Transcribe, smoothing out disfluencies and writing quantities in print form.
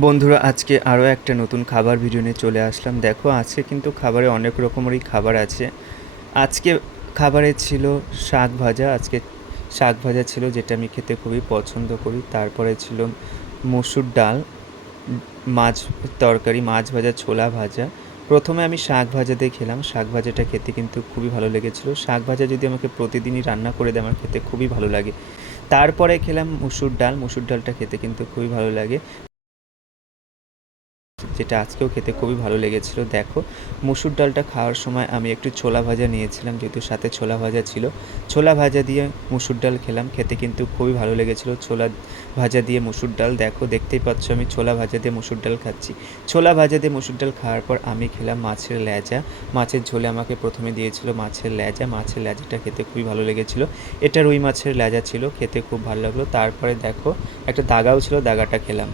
বন্ধুরা, আজকে আরও একটা নতুন খাবার ভিডিও নিয়ে চলে আসলাম। দেখো, আজকে কিন্তু খাবারে অনেক রকমেরই খাবার আছে। আজকে খাবারে ছিল শাক ভাজা। আজকে শাক ভাজা ছিল, যেটা আমি খেতে খুবই পছন্দ করি। তারপরে ছিল মসুর ডাল, মাছ তরকারি, মাছ ভাজা, ছোলা ভাজা। প্রথমে আমি শাক ভাজা দিয়ে খেলাম। শাক ভাজাটা খেতে কিন্তু খুবই ভালো লেগেছিল। শাক ভাজা যদি আমাকে প্রতিদিনই রান্না করে দেয়, আমার খেতে খুবই ভালো লাগে। তারপরে খেলাম মুসুর ডাল। মুসুর ডালটা খেতে কিন্তু খুবই ভালো লাগে, যেটা আজকেও খেতে খুবই ভালো লেগেছিল। দেখো, মুসুর ডালটা খাওয়ার সময় আমি একটু ছোলা ভাজা নিয়েছিলাম, যেহেতু সাথে ছোলা ভাজা ছিল। ছোলা ভাজা দিয়ে মুসুর ডাল খেলাম, খেতে কিন্তু খুবই ভালো লেগেছিল ছোলা ভাজা দিয়ে মুসুর ডাল। দেখো, দেখতেই পাচ্ছ আমি ছোলা ভাজা দিয়ে মুসুর ডাল খাচ্ছি। ছোলা ভাজা দিয়ে মুসুর ডাল খাওয়ার পর আমি খেলাম মাছের ল্যাজা। মাছের ঝোলে আমাকে প্রথমে দিয়েছিল মাছের ল্যাজা। মাছের ল্যাজাটা খেতে খুবই ভালো লেগেছিল। এটা রুই মাছের ল্যাজা ছিল, খেতে খুব ভালো লাগলো। তারপরে দেখো, একটা দাগাও ছিল, দাগাটা খেলাম।